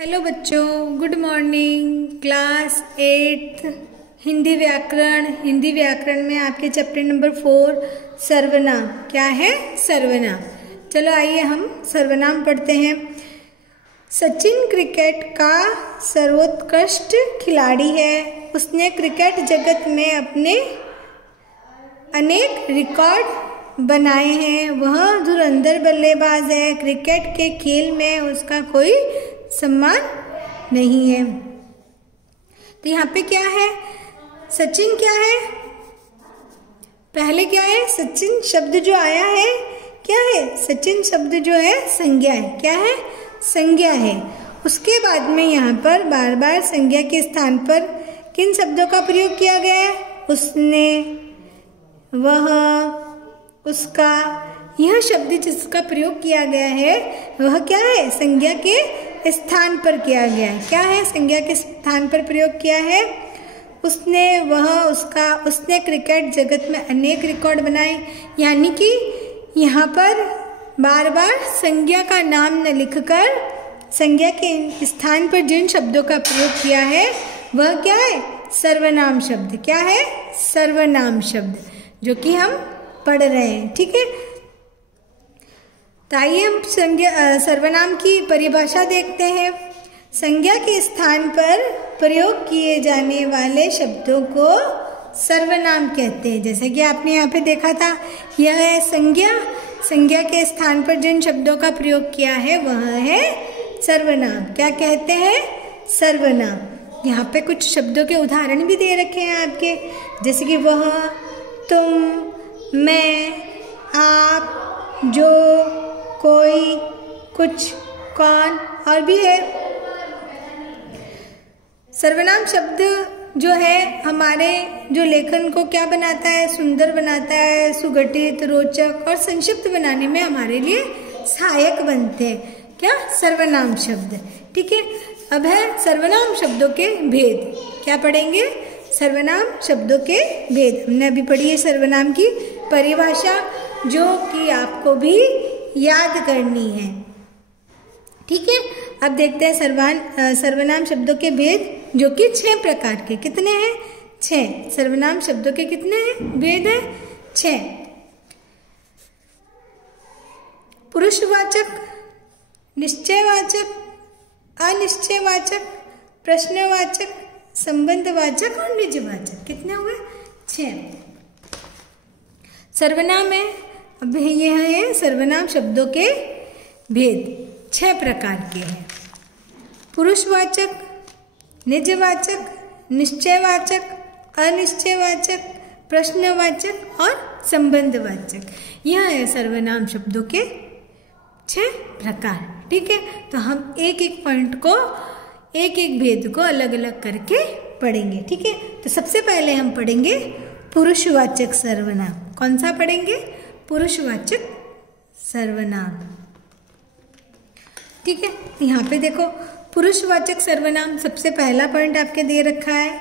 Hello बच्चों, good morning. Class 8 Hindi व्याकरण में आपके चैप्टर नंबर 4 सर्वनाम। क्या है? सर्वनाम। चलो आइए हम सर्वनाम पढ़ते हैं। सचिन क्रिकेट का सर्वोत्कृष्ट खिलाड़ी है। उसने क्रिकेट जगत में अपने अनेक रिकॉर्ड बनाए हैं। वह धुरंधर बल्लेबाज है। क्रिकेट के खेल में उसका कोई सम्मान नहीं है। तो यहाँ पे क्या है? सचिन क्या है? पहले क्या है? सचिन शब्द जो आया है क्या है? सचिन शब्द जो है संज्ञा है। क्या है? संज्ञा है। उसके बाद में यहाँ पर बार बार संज्ञा के स्थान पर किन शब्दों का प्रयोग किया गया है? उसने, वह, उसका। यह शब्द जिसका प्रयोग किया गया है वह क्या है? संज्ञा के स्थान पर किया गया है। क्या है? संज्ञा के स्थान पर प्रयोग किया है। उसने, वह, उसका। उसने क्रिकेट जगत में अनेक रिकॉर्ड बनाए। यानी कि यहाँ पर बार बार संज्ञा का नाम न लिखकर संज्ञा के स्थान पर जिन शब्दों का प्रयोग किया है वह क्या है? सर्वनाम शब्द। क्या है? सर्वनाम शब्द, जो कि हम पढ़ रहे हैं। ठीक है, तो आइए हम सर्वनाम की परिभाषा देखते हैं। संज्ञा के स्थान पर प्रयोग किए जाने वाले शब्दों को सर्वनाम कहते हैं। जैसे कि आपने यहाँ पे देखा था, यह है संज्ञा। संज्ञा के स्थान पर जिन शब्दों का प्रयोग किया है वह है सर्वनाम। क्या कहते हैं? सर्वनाम। यहाँ पे कुछ शब्दों के उदाहरण भी दे रखे हैं आपके, जैसे कि वह, तुम, मैं, आप, जो, कोई, कुछ, कौन और भी है। सर्वनाम शब्द जो है हमारे जो लेखन को क्या बनाता है? सुंदर बनाता है, सुगठित, रोचक और संक्षिप्त बनाने में हमारे लिए सहायक बनते हैं। क्या? सर्वनाम शब्द। ठीक है, अब है सर्वनाम शब्दों के भेद। क्या पढ़ेंगे? सर्वनाम शब्दों के भेद। हमने अभी पढ़ी है सर्वनाम की परिभाषा, जो कि आपको भी याद करनी है। ठीक है, अब देखते हैं सर्वनाम शब्दों के भेद, जो कि 6 प्रकार के। कितने हैं? 6। सर्वनाम शब्दों के कितने हैं? भेद है 6। पुरुषवाचक, निश्चयवाचक, अनिश्चयवाचक, प्रश्नवाचक, संबंधवाचक और निजवाचक। कितने हुए? 6 सर्वनाम है। अब ये है सर्वनाम शब्दों के भेद। 6 प्रकार के हैं। पुरुषवाचक, निजवाचक, निश्चयवाचक, अनिश्चयवाचक, प्रश्नवाचक और संबंधवाचक। यह है सर्वनाम शब्दों के 6 प्रकार। ठीक है, तो हम एक एक पॉइंट को, एक एक भेद को अलग अलग करके पढ़ेंगे। ठीक है, तो सबसे पहले हम पढ़ेंगे पुरुषवाचक सर्वनाम। कौन सा पढ़ेंगे? पुरुषवाचक सर्वनाम। ठीक है, यहाँ पे देखो पुरुषवाचक सर्वनाम सबसे पहला पॉइंट आपके दे रखा है।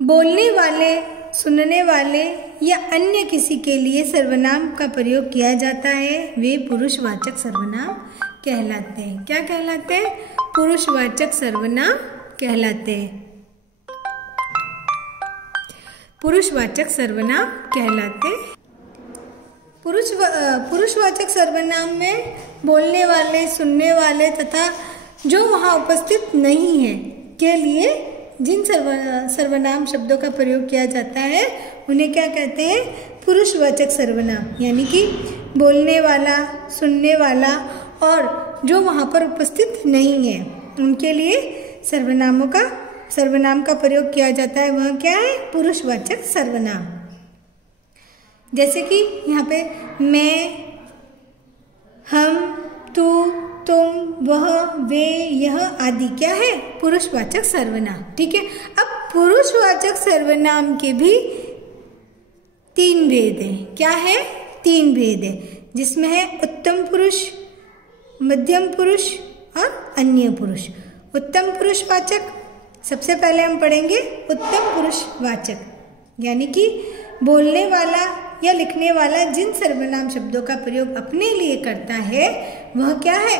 बोलने वाले, सुनने वाले या अन्य किसी के लिए सर्वनाम का प्रयोग किया जाता है, वे पुरुषवाचक सर्वनाम कहलाते हैं। क्या कहलाते हैं? पुरुषवाचक सर्वनाम कहलाते हैं। पुरुषवाचक सर्वनाम कहलाते हैं। पुरुषवाचक सर्वनाम में बोलने वाले, सुनने वाले तथा जो वहाँ उपस्थित नहीं है के लिए जिन सर्वनाम शब्दों का प्रयोग किया जाता है उन्हें क्या कहते हैं? पुरुषवाचक सर्वनाम। यानी कि बोलने वाला, सुनने वाला और जो वहाँ पर उपस्थित नहीं है उनके लिए सर्वनाम का प्रयोग किया जाता है। वह क्या है? पुरुषवाचक सर्वनाम। जैसे कि यहाँ पे मैं, हम, तू, तुम, वह, वे, यह आदि क्या है? पुरुषवाचक सर्वनाम। ठीक है, अब पुरुषवाचक सर्वनाम के भी 3 भेद हैं। क्या है? 3 भेद है, जिसमें है उत्तम पुरुष, मध्यम पुरुष और अन्य पुरुष। उत्तम पुरुषवाचक सबसे पहले हम पढ़ेंगे उत्तम पुरुषवाचक, यानी कि बोलने वाला या लिखने वाला जिन सर्वनाम शब्दों का प्रयोग अपने लिए करता है वह क्या है?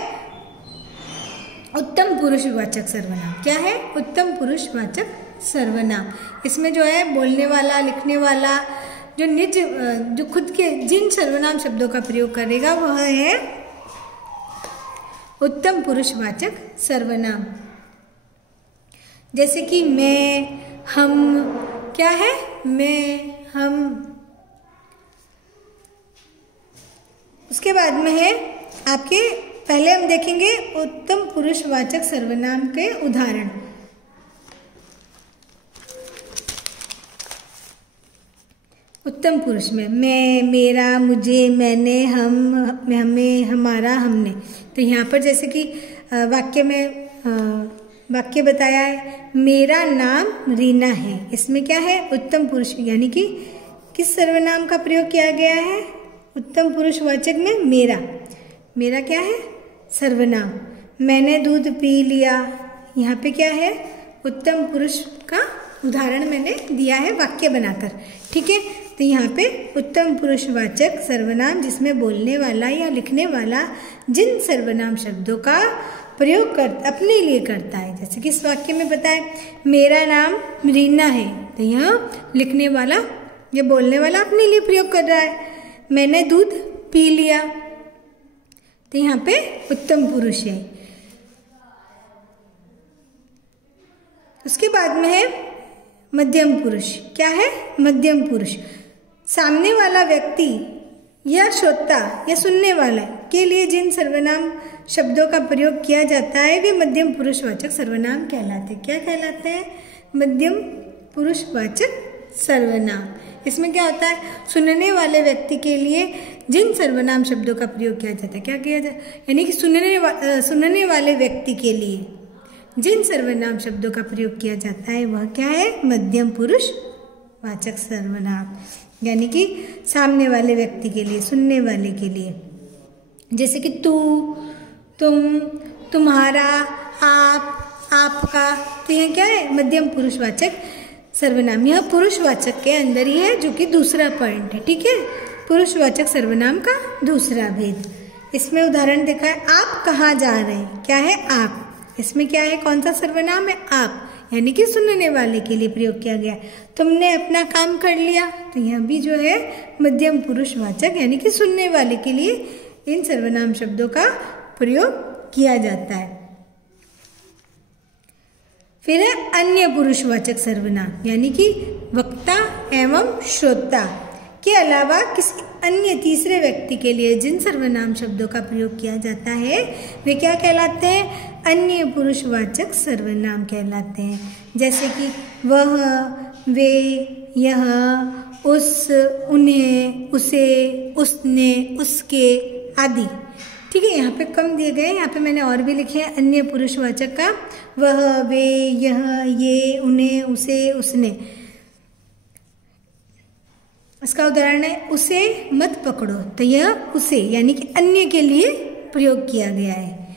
उत्तम पुरुषवाचक सर्वनाम। क्या है? उत्तम पुरुषवाचक सर्वनाम। इसमें जो है बोलने वाला, लिखने वाला, जो निज जो खुद के जिन सर्वनाम शब्दों का प्रयोग करेगा वह है उत्तम पुरुषवाचक सर्वनाम। जैसे कि मैं, हम। क्या है? मैं, हम। उसके बाद में है आपके, पहले हम देखेंगे उत्तम पुरुषवाचक सर्वनाम के उदाहरण। उत्तम पुरुष में मैं, मेरा, मुझे, मैंने, हम, हमें, हमारा, हमने। तो यहाँ पर जैसे कि वाक्य में वाक्य बताया है, मेरा नाम रीना है। इसमें क्या है? उत्तम पुरुष, यानी कि किस सर्वनाम का प्रयोग किया गया है? उत्तम पुरुषवाचक में मेरा। मेरा क्या है? सर्वनाम। मैंने दूध पी लिया, यहाँ पे क्या है? उत्तम पुरुष का उदाहरण मैंने दिया है वाक्य बनाकर। ठीक है, तो यहाँ पे उत्तम पुरुषवाचक सर्वनाम जिसमें बोलने वाला या लिखने वाला जिन सर्वनाम शब्दों का प्रयोग अपने लिए करता है। जैसे कि इस वाक्य में बताया, मेरा नाम रीना है, तो यहाँ लिखने वाला या बोलने वाला अपने लिए प्रयोग कर रहा है। मैंने दूध पी लिया, तो यहाँ पे उत्तम पुरुष है। उसके बाद में है मध्यम पुरुष। क्या है? मध्यम पुरुष। सामने वाला व्यक्ति या श्रोता या सुनने वाला के लिए जिन सर्वनाम शब्दों का प्रयोग किया जाता है वे मध्यम पुरुषवाचक सर्वनाम कहलाते हैं। क्या कहलाते हैं? मध्यम पुरुषवाचक सर्वनाम। इसमें क्या होता है? सुनने वाले व्यक्ति के लिए जिन सर्वनाम शब्दों का प्रयोग किया जाता है, क्या किया जाता है? यानी कि सुनने वाले व्यक्ति के लिए जिन सर्वनाम शब्दों का प्रयोग किया जाता है वह क्या है? मध्यम पुरुषवाचक सर्वनाम। यानी कि सामने वाले व्यक्ति के लिए, सुनने वाले के लिए। जैसे कि तू, तुम, तुम्हारा, आप, आपका। तो यह क्या है? मध्यम पुरुषवाचक सर्वनाम। यह पुरुषवाचक के अंदर ही है, जो कि दूसरा पॉइंट है। ठीक है, पुरुषवाचक सर्वनाम का दूसरा भेद। इसमें उदाहरण देखा है, आप कहाँ जा रहे हैं? क्या है? आप। इसमें क्या है? कौन सा सर्वनाम है? आप, यानी कि सुनने वाले के लिए प्रयोग किया गया। तुमने अपना काम कर लिया, तो यह भी जो है मध्यम पुरुषवाचक, यानी कि सुनने वाले के लिए इन सर्वनाम शब्दों का प्रयोग किया जाता है। फिर है अन्य पुरुषवाचक सर्वनाम, यानी कि वक्ता एवं श्रोता के अलावा किसी अन्य तीसरे व्यक्ति के लिए जिन सर्वनाम शब्दों का प्रयोग किया जाता है वे क्या कहलाते हैं? अन्य पुरुषवाचक सर्वनाम कहलाते हैं। जैसे कि वह, वे, यह, उस, उन्हें, उसे, उसने, उसके आदि। ठीक है, यहाँ पे कम दिए गए, यहाँ पे मैंने और भी लिखे हैं अन्य पुरुषवाचक का। वह, वे, यह, ये, उन्हें, उसे, उसने। इसका उदाहरण है, उसे मत पकड़ो, तो यह उसे यानी कि अन्य के लिए प्रयोग किया गया है।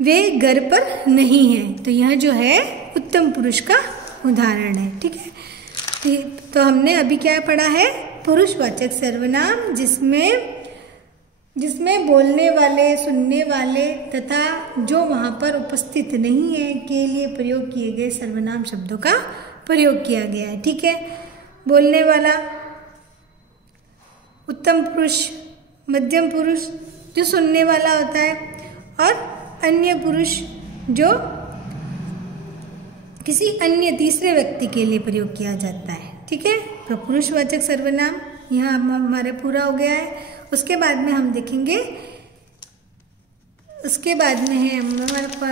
वे घर पर नहीं है, तो यह जो है उत्तम पुरुष का उदाहरण है। ठीक है, तो हमने अभी क्या पढ़ा है? पुरुषवाचक सर्वनाम जिसमें बोलने वाले, सुनने वाले तथा जो वहाँ पर उपस्थित नहीं है के लिए प्रयोग किए गए सर्वनाम शब्दों का प्रयोग किया गया है। ठीक है, बोलने वाला उत्तम पुरुष, मध्यम पुरुष जो सुनने वाला होता है, और अन्य पुरुष जो किसी अन्य तीसरे व्यक्ति के लिए प्रयोग किया जाता है। ठीक है, तो पुरुषवाचक सर्वनाम यहाँ हमारे पूरा हो गया है। उसके बाद में हम देखेंगे, उसके बाद में है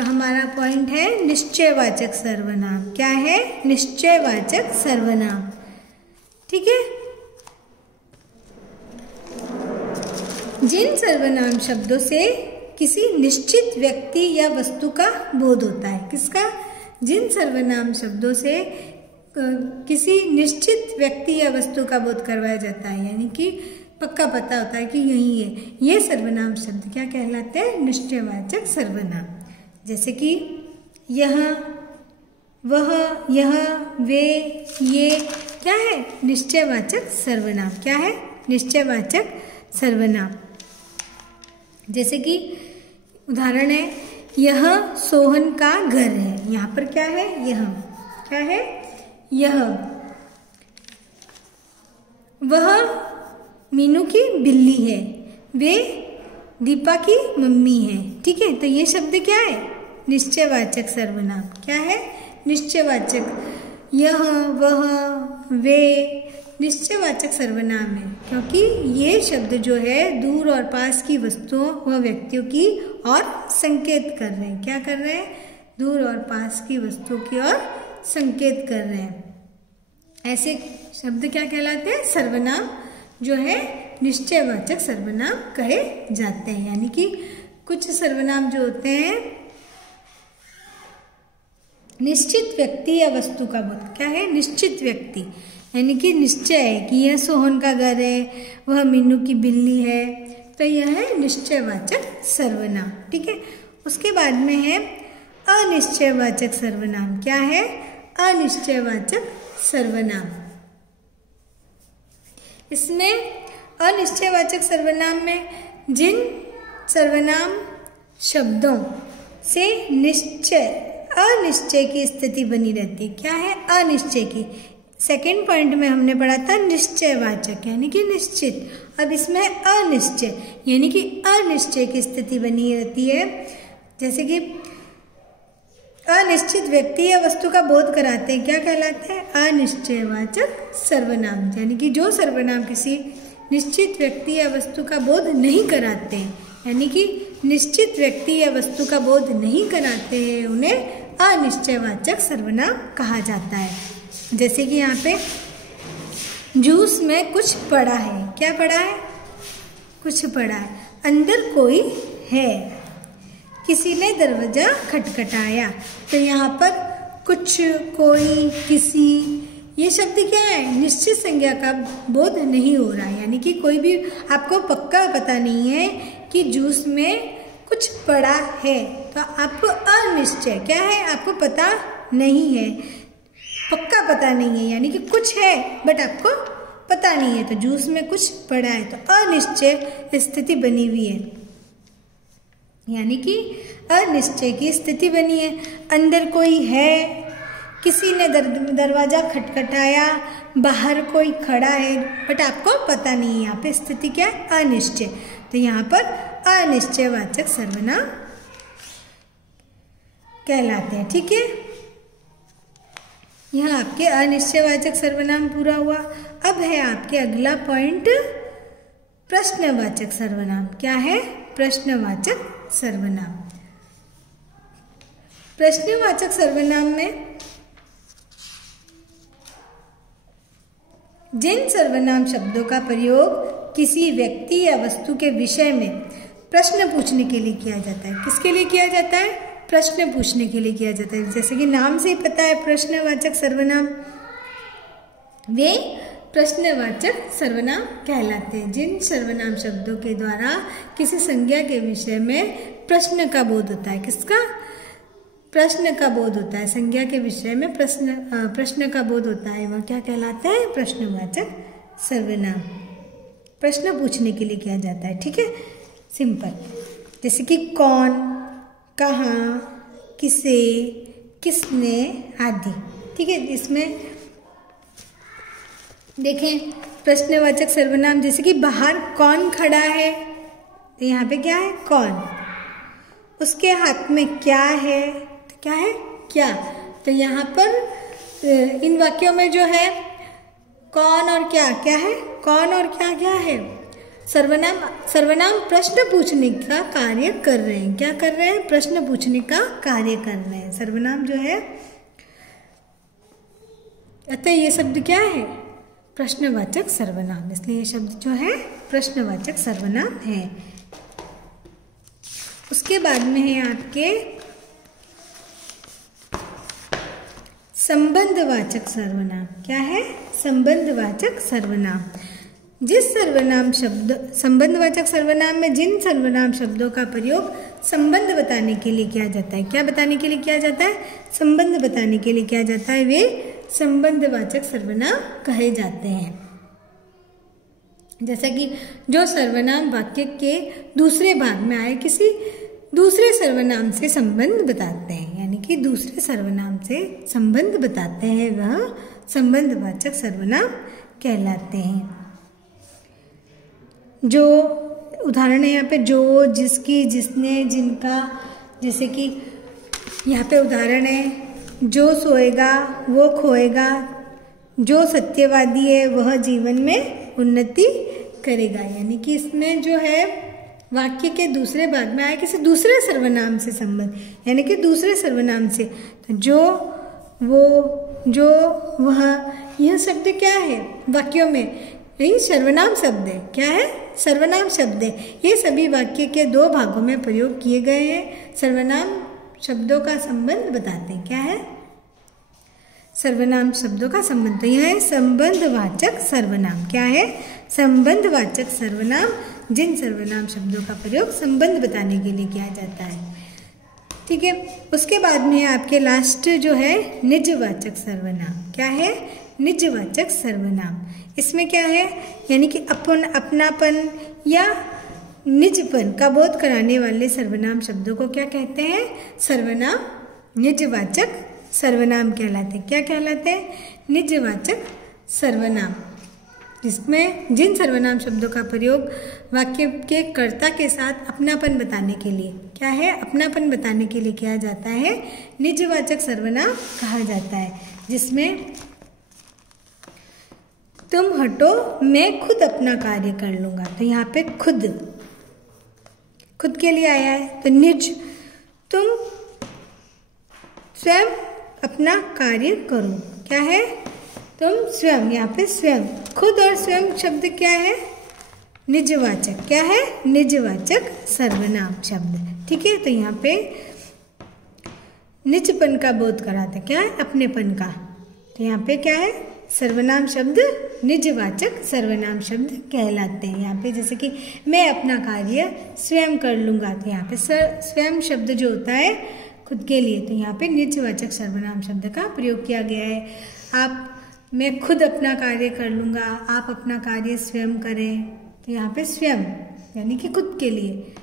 हमारा पॉइंट है निश्चयवाचक सर्वनाम। क्या है? निश्चयवाचक सर्वनाम। ठीक है, जिन सर्वनाम शब्दों से किसी निश्चित व्यक्ति या वस्तु का बोध होता है। किसका? जिन सर्वनाम शब्दों से किसी निश्चित व्यक्ति या वस्तु का बोध करवाया जाता है, यानी कि पक्का पता होता है कि यही है, ये सर्वनाम शब्द क्या कहलाते हैं? निश्चयवाचक सर्वनाम। जैसे कि यह, वह, यह, वे, ये, क्या है? निश्चयवाचक सर्वनाम। क्या है? निश्चयवाचक सर्वनाम। जैसे कि उदाहरण है, यह सोहन का घर है। यहाँ पर क्या है? यह। क्या है? यह। वह मीनू की बिल्ली है। वे दीपा की मम्मी है। ठीक है, तो ये शब्द क्या है? निश्चयवाचक सर्वनाम। क्या है? निश्चयवाचक। यह, वह, वे निश्चयवाचक सर्वनाम है, क्योंकि ये शब्द जो है दूर और पास की वस्तुओं व व्यक्तियों की ओर संकेत कर रहे हैं। क्या कर रहे हैं? दूर और पास की वस्तुओं की ओर संकेत कर रहे हैं। ऐसे शब्द क्या कहलाते हैं? सर्वनाम जो है निश्चयवाचक सर्वनाम कहे जाते हैं। यानी कि कुछ सर्वनाम जो होते हैं निश्चित व्यक्ति या वस्तु का बोध। क्या है? निश्चित व्यक्ति, यानी कि निश्चय है कि यह सोहन का घर है, वह मीनू की बिल्ली है, तो यह है निश्चयवाचक सर्वनाम। ठीक है, उसके बाद में है अनिश्चयवाचक सर्वनाम। क्या है? अनिश्चयवाचक सर्वनाम। इसमें अनिश्चयवाचक सर्वनाम में जिन सर्वनाम शब्दों से अनिश्चय की स्थिति बनी रहती है। क्या है? अनिश्चय की। सेकेंड पॉइंट में हमने पढ़ा था निश्चयवाचक यानी कि निश्चित। अब इसमें अनिश्चय यानी कि अनिश्चय की स्थिति बनी रहती है। जैसे कि अनिश्चित व्यक्ति या वस्तु का बोध कराते हैं। क्या कहलाते हैं? अनिश्चयवाचक सर्वनाम। यानी कि जो सर्वनाम किसी निश्चित व्यक्ति या वस्तु का बोध नहीं कराते हैं, यानी कि निश्चित व्यक्ति या वस्तु का बोध नहीं कराते हैं, उन्हें अनिश्चयवाचक सर्वनाम कहा जाता है। जैसे कि यहाँ पे जूस में कुछ पड़ा है। क्या पड़ा है? कुछ पड़ा है। अंदर कोई है। किसी ने दरवाजा खटखटाया। तो यहाँ पर कुछ, कोई, किसी, ये शब्द क्या है? निश्चित संज्ञा का बोध नहीं हो रहा है। यानी कि कोई भी आपको पक्का पता नहीं है कि जूस में कुछ पड़ा है, तो आपको अनिश्चय क्या है? आपको पता नहीं है, पक्का पता नहीं है, यानी कि कुछ है बट आपको पता नहीं है, तो जूस में कुछ पड़ा है, तो अनिश्चय स्थिति बनी हुई है, यानी कि अनिश्चय की स्थिति बनी है। अंदर कोई है, किसी ने दरवाजा खटखटाया, बाहर कोई खड़ा है बट आपको पता नहीं है। यहाँ पे स्थिति क्या है? अनिश्चय। तो यहाँ पर अनिश्चयवाचक सर्वनाम कहलाते हैं। ठीक है, यहाँ आपके अनिश्चयवाचक सर्वनाम पूरा हुआ। अब है आपके अगला पॉइंट प्रश्नवाचक सर्वनाम। क्या है? प्रश्नवाचक सर्वनाम। प्रश्नवाचक सर्वनाम में जिन सर्वनाम शब्दों का प्रयोग किसी व्यक्ति या वस्तु के विषय में प्रश्न पूछने के लिए किया जाता है। किसके लिए किया जाता है? प्रश्न पूछने के लिए किया जाता है। जैसे कि नाम से ही पता है, प्रश्नवाचक सर्वनाम वे प्रश्नवाचक सर्वनाम कहलाते हैं। जिन सर्वनाम शब्दों के द्वारा किसी संज्ञा के विषय में प्रश्न का बोध होता है। किसका? प्रश्न का बोध होता है। संज्ञा के विषय में प्रश्न का बोध होता है, वह क्या कहलाता है? प्रश्नवाचक सर्वनाम। प्रश्न पूछने के लिए किया जाता है। ठीक है, सिंपल। जैसे कि कौन, कहाँ, किसे, किसने आदि। ठीक है, इसमें देखें प्रश्नवाचक सर्वनाम जैसे कि बाहर कौन खड़ा है, तो यहाँ पे क्या है? कौन। उसके हाथ में क्या है, तो क्या है? क्या। तो यहाँ पर इन वाक्यों में जो है कौन और क्या क्या है? कौन और क्या क्या है? सर्वनाम प्रश्न पूछने का कार्य कर रहे हैं। क्या कर रहे हैं? प्रश्न पूछने का कार्य कर रहे हैं सर्वनाम जो है। अतः ये शब्द क्या है? प्रश्नवाचक सर्वनाम। इसलिए ये शब्द जो है प्रश्नवाचक सर्वनाम है। उसके बाद में है आपके संबंधवाचक सर्वनाम। क्या है? संबंधवाचक सर्वनाम। जिस सर्वनाम शब्द संबंधवाचक सर्वनाम में जिन सर्वनाम शब्दों का प्रयोग संबंध बताने के लिए किया जाता है। क्या बताने के लिए किया जाता है? संबंध बताने के लिए किया जाता है। वे संबंधवाचक सर्वनाम कहे जाते हैं। जैसा कि जो सर्वनाम वाक्य के दूसरे भाग में आए किसी दूसरे सर्वनाम से संबंध बताते हैं, यानी कि दूसरे सर्वनाम से संबंध बताते हैं, वह संबंधवाचक सर्वनाम कहलाते हैं। जो उदाहरण है यहाँ पे जो, जिसकी, जिसने, जिनका। जैसे कि यहाँ पे उदाहरण है, जो सोएगा वो खोएगा, जो सत्यवादी है वह जीवन में उन्नति करेगा। यानी कि इसमें जो है वाक्य के दूसरे भाग में आया किसी दूसरे सर्वनाम से संबंध, यानी कि दूसरे सर्वनाम से। तो जो, वो, जो, वह, यह शब्द क्या है वाक्यों में? यही सर्वनाम शब्द है। क्या है? सर्वनाम शब्द है। ये सभी वाक्य के दो भागों में प्रयोग किए गए हैं। सर्वनाम शब्दों का संबंध बताते हैं। क्या है? सर्वनाम शब्दों का संबंध। तो यह है संबंधवाचक सर्वनाम। क्या है? संबंधवाचक सर्वनाम, जिन सर्वनाम शब्दों का प्रयोग संबंध बताने के लिए किया जाता है। ठीक है। उसके बाद में आपके लास्ट जो है निजवाचक सर्वनाम। क्या है? निजवाचक सर्वनाम। इसमें क्या है? यानी कि अपन, अपनापन या निजपन का बोध कराने वाले सर्वनाम शब्दों को क्या कहते हैं? सर्वनाम निजवाचक सर्वनाम कहलाते हैं। क्या कहलाते हैं? निजवाचक सर्वनाम। जिसमें जिन सर्वनाम शब्दों का प्रयोग वाक्य के कर्ता के साथ अपनापन बताने के लिए, क्या है? अपनापन बताने के लिए किया जाता है, निजवाचक सर्वनाम कहा जाता है। जिसमें तुम हटो मैं खुद अपना कार्य कर लूंगा। तो यहाँ पे खुद, खुद के लिए आया है। तो निज, तुम स्वयं अपना कार्य करो। क्या है? तुम स्वयं, यहाँ पे स्वयं, खुद और स्वयं शब्द क्या है? निजवाचक। क्या है? निजवाचक सर्वनाम शब्द। ठीक है। तो यहाँ पे निजपन का बोध कराते, क्या है? अपनेपन का। तो यहाँ पे क्या है? सर्वनाम शब्द निजवाचक सर्वनाम शब्द कहलाते हैं। यहाँ पे जैसे कि मैं अपना कार्य स्वयं कर लूंगा। तो यहाँ पे स्वयं शब्द जो होता है खुद के लिए, तो यहाँ पे निजवाचक सर्वनाम शब्द का प्रयोग किया गया है। आप, मैं खुद अपना कार्य कर लूंगा, आप अपना कार्य स्वयं करें। तो यहाँ पे स्वयं यानी कि खुद के लिए।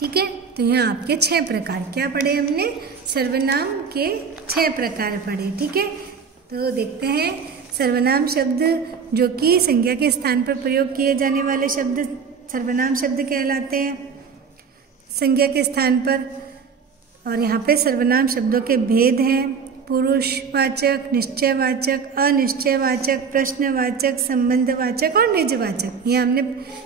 ठीक है। तो यहाँ आपके 6 प्रकार क्या पढ़े हमने? सर्वनाम के 6 प्रकार पढ़े। ठीक है। तो देखते हैं सर्वनाम शब्द जो कि संज्ञा के स्थान पर प्रयोग किए जाने वाले शब्द सर्वनाम शब्द कहलाते हैं, संज्ञा के स्थान पर। और यहाँ पे सर्वनाम शब्दों के भेद हैं: पुरुषवाचक, निश्चयवाचक, अनिश्चयवाचक, प्रश्नवाचक, संबंधवाचक और निजवाचक। ये हमने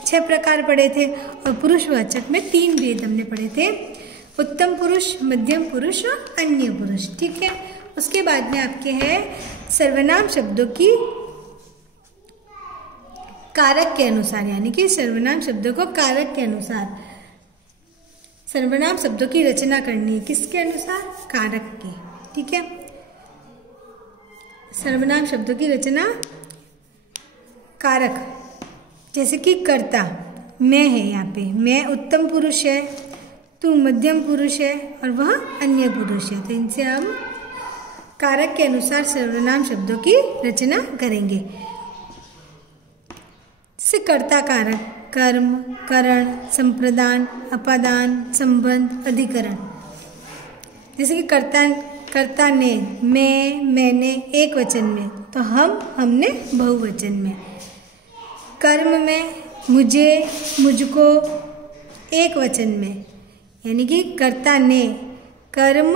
6 प्रकार पढ़े थे। और पुरुषवाचक में 3 भेद हमने पढ़े थे: उत्तम पुरुष, मध्यम पुरुष और अन्य पुरुष। ठीक है। उसके बाद में आपके हैं सर्वनाम शब्दों की कारक के अनुसार, यानी कि सर्वनाम शब्दों को कारक के अनुसार सर्वनाम शब्दों की रचना करनी है। किसके अनुसार? कारक के। ठीक है। सर्वनाम शब्दों की रचना कारक, जैसे कि कर्ता मैं है, यहाँ पे मैं उत्तम पुरुष है, तू मध्यम पुरुष है और वह अन्य पुरुष है। तो इनसे हम कारक के अनुसार सर्वनाम शब्दों की रचना करेंगे। से कर्ता कारक, कर्म, करण, संप्रदान, अपादान, संबंध, अधिकरण। जैसे कि कर्ता ने, मैं, मैंने एक वचन में, तो हम, हमने बहुवचन में। कर्म में मुझे, मुझको एक वचन में, यानी कि कर्ता ने कर्म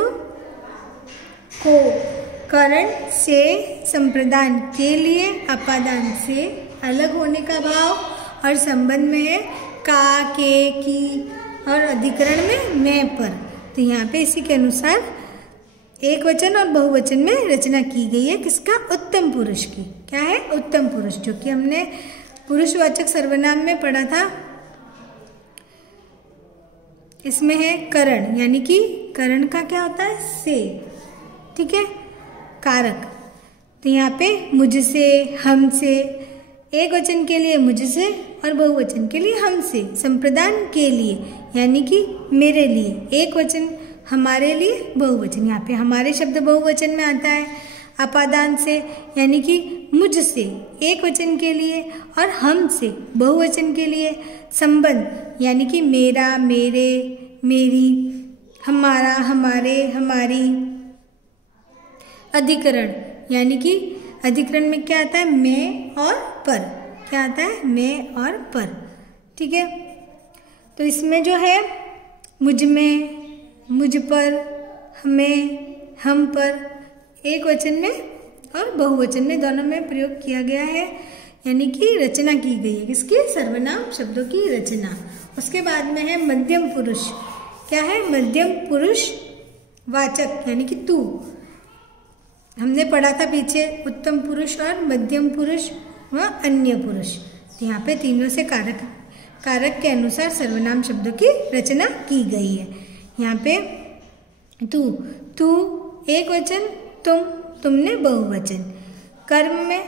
को, करण से, संप्रदान के लिए, अपादान से अलग होने का भाव, और संबंध में है का, के, की, और अधिकरण में मैं पर। तो यहाँ पे इसी के अनुसार एक वचन और बहुवचन में रचना की गई है। किसका? उत्तम पुरुष की। क्या है? उत्तम पुरुष, जो कि हमने पुरुषवाचक सर्वनाम में पढ़ा था। इसमें है करण, यानी कि करण का क्या होता है? से। ठीक है। कारक, तो यहाँ पे मुझसे, हमसे, एक वचन के लिए मुझसे और बहुवचन के लिए हमसे, संप्रदान के लिए यानी कि मेरे लिए, एक वचन हमारे लिए, बहुवचन। यहाँ पे हमारे शब्द बहुवचन में आता है, अपादान से यानी कि मुझसे एक वचन के लिए, और हम से बहुवचन के लिए। संबंध यानी कि मेरा, मेरे, मेरी, हमारा, हमारे, हमारी। अधिकरण यानी कि अधिकरण में क्या आता है, मैं और पर। क्या आता है, मैं और पर। ठीक है, तो इसमें जो है मुझ में, मुझ पर, हमें, हम पर एक वचन में और बहुवचन में दोनों में प्रयोग किया गया है, यानी कि रचना की गई है। किसकी, सर्वनाम शब्दों की रचना। उसके बाद में है मध्यम पुरुष। क्या है, मध्यम पुरुष वाचक यानी कि तू। हमने पढ़ा था पीछे उत्तम पुरुष और मध्यम पुरुष व अन्य पुरुष। तो यहाँ पे तीनों से कारक के अनुसार सर्वनाम शब्दों की रचना की गई है। यहाँ पे तू, तू एक वचन, तुम, तुमने बहुवचन। कर्म में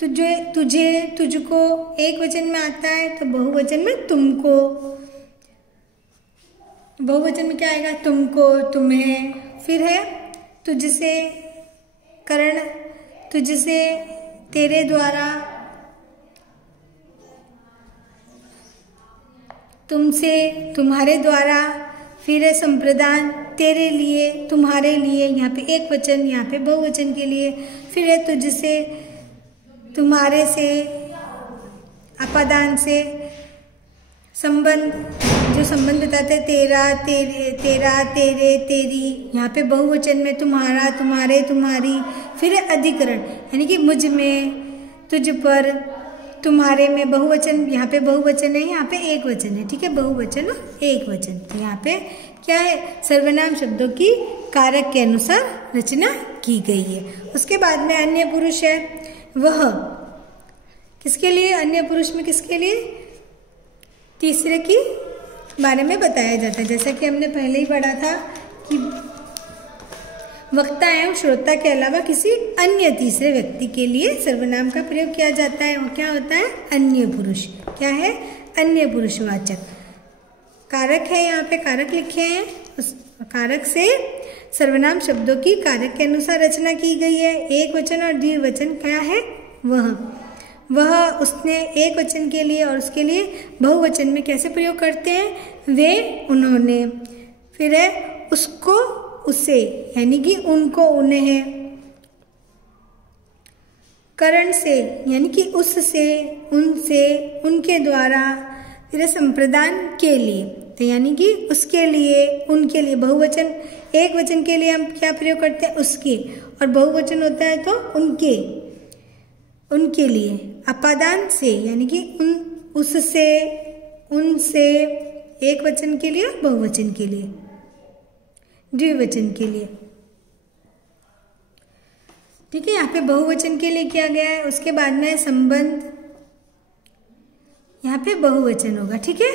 तुझे, तुझे, तुझको एक वचन में आता है, तो बहुवचन में तुमको। बहुवचन में क्या आएगा, तुमको, तुम्हें। फिर है तुझसे, करण, तुझसे, तेरे द्वारा, तुमसे, तुम्हारे द्वारा। फिर है संप्रदान, तेरे लिए, तुम्हारे लिए, यहाँ पे एक वचन, यहाँ पे बहुवचन के लिए। फिर है तुझसे, तुम्हारे से, अपादान से। संबंध, जो संबंध बताते हैं, तेरा, तेरे, तेरा, तेरे, तेरी, यहाँ पे बहुवचन में तुम्हारा, तुम्हारे, तुम्हारी। फिर है अधिकरण यानी कि मुझ में, तुझ पर, तुम्हारे में बहुवचन, यहाँ पे बहुवचन है, यहाँ पे एक वचन है। ठीक है, बहुवचन और एक वचन। तो यहाँ पे क्या है, सर्वनाम शब्दों की कारक के अनुसार रचना की गई है। उसके बाद में अन्य पुरुष है, वह किसके लिए, अन्य पुरुष में किसके लिए, तीसरे की बारे में बताया जाता है। जैसा कि हमने पहले ही पढ़ा था कि वक्ता एवं श्रोता के अलावा किसी अन्य तीसरे व्यक्ति के लिए सर्वनाम का प्रयोग किया जाता है। वो क्या होता है, अन्य पुरुष। क्या है, अन्य पुरुषवाचक। कारक है, यहाँ पे कारक लिखे हैं। उस कारक से सर्वनाम शब्दों की कारक के अनुसार रचना की गई है। एक वचन और द्विवचन क्या है, वह, उसने एक वचन के लिए, और उसके लिए बहुवचन में कैसे प्रयोग करते हैं, वे, उन्होंने। फिर है उसको, उसे यानी कि उनको, उन्हें। करण से यानी कि उससे, उनसे, उनके द्वारा। फिर संप्रदान के लिए, तो यानी कि उसके लिए, उनके लिए। बहुवचन, एक वचन के लिए हम क्या प्रयोग करते हैं, उसके, और बहुवचन होता है तो उनके, उनके लिए। अपादान से यानी कि उन, उससे, उनसे, एक वचन के लिए, बहुवचन के लिए, द्विवचन के लिए। ठीक है, यहाँ पे बहुवचन के लिए किया गया है। उसके बाद में संबंध, यहाँ पे बहुवचन होगा। ठीक है,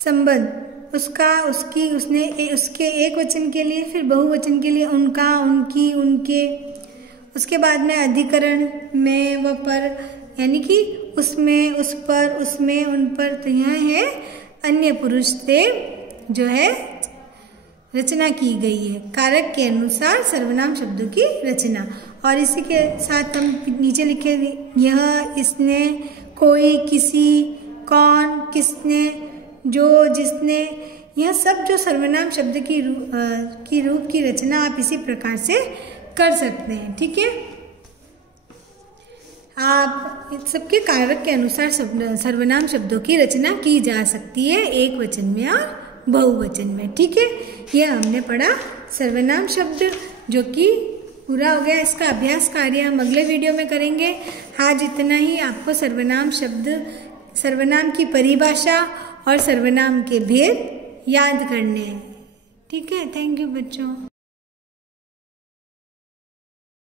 संबंध, उसका, उसकी, उसने, उसके एक वचन के लिए, फिर बहुवचन के लिए उनका, उनकी, उनके। उसके बाद में अधिकरण, में व पर यानी कि उसमें, उस पर, उसमें, उन पर। तो यहाँ है अन्य पुरुष से जो है रचना की गई है, कारक के अनुसार सर्वनाम शब्दों की रचना। और इसी के साथ हम नीचे लिखे, यह, इसने, कोई, किसी, कौन, किसने, जो, जिसने। यह सब जो सर्वनाम शब्द की रूप की रचना आप इसी प्रकार से कर सकते हैं। ठीक है, आप सबके कारक के अनुसार सर्वनाम शब्दों की रचना की जा सकती है, एक वचन में और बहुवचन में। ठीक है, यह हमने पढ़ा सर्वनाम शब्द, जो कि पूरा हो गया। इसका अभ्यास कार्य हम अगले वीडियो में करेंगे। आज इतना ही। आपको सर्वनाम शब्द, सर्वनाम की परिभाषा और सर्वनाम के भेद याद करने हैं। ठीक है, थैंक यू बच्चों।